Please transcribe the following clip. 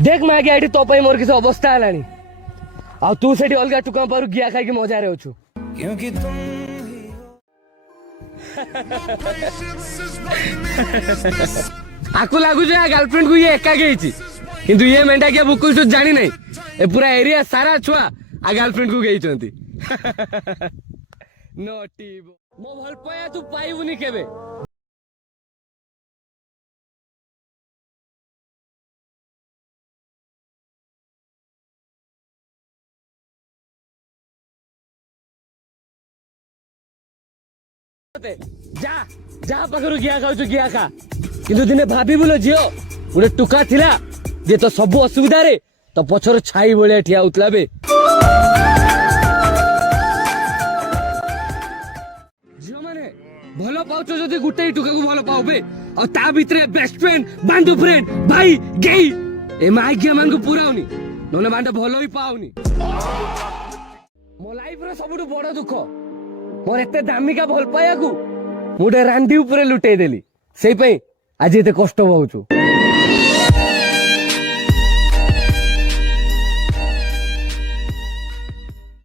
देख मागे एठी तो पाई मोर किसी अवस्था हलानी आ तू सेठी अलगा टुका पारु गिया खाई के मजा रे अछु क्योंकि तुम आकु लागु जे गर्लफ्रेंड को ये एका गेइची किंतु ये मेंढा के बुकुल तो जानी नहीं ए पूरा एरिया सारा छुआ आ गर्लफ्रेंड को गेइचंती नोटी मो भल पाया तू पाइबुनी केबे जा जा पाखरु गिया खाऊ गिया खा किंतु दिने भाभी बोलो झियो गोटे टुका थिला जे तो सब असुविधा रे तो पछर छाई भलिया ठिया उतला बे झियो माने भलो पाउछ जदी गुटे टुका को भलो पाउबे और ता भितरे बेस्ट फ्रेंड बांधु फ्रेंड भाई गेई ए माइग्या मान को पुराउनी नने बांडा भलो ही पाउनी मो लाइफ रे सबुटु बड़ दुख मोर एते दामिका भल पाया को मुडे रांडी ऊपर लुटेई देली सेई पई आज एते कष्ट पाउछु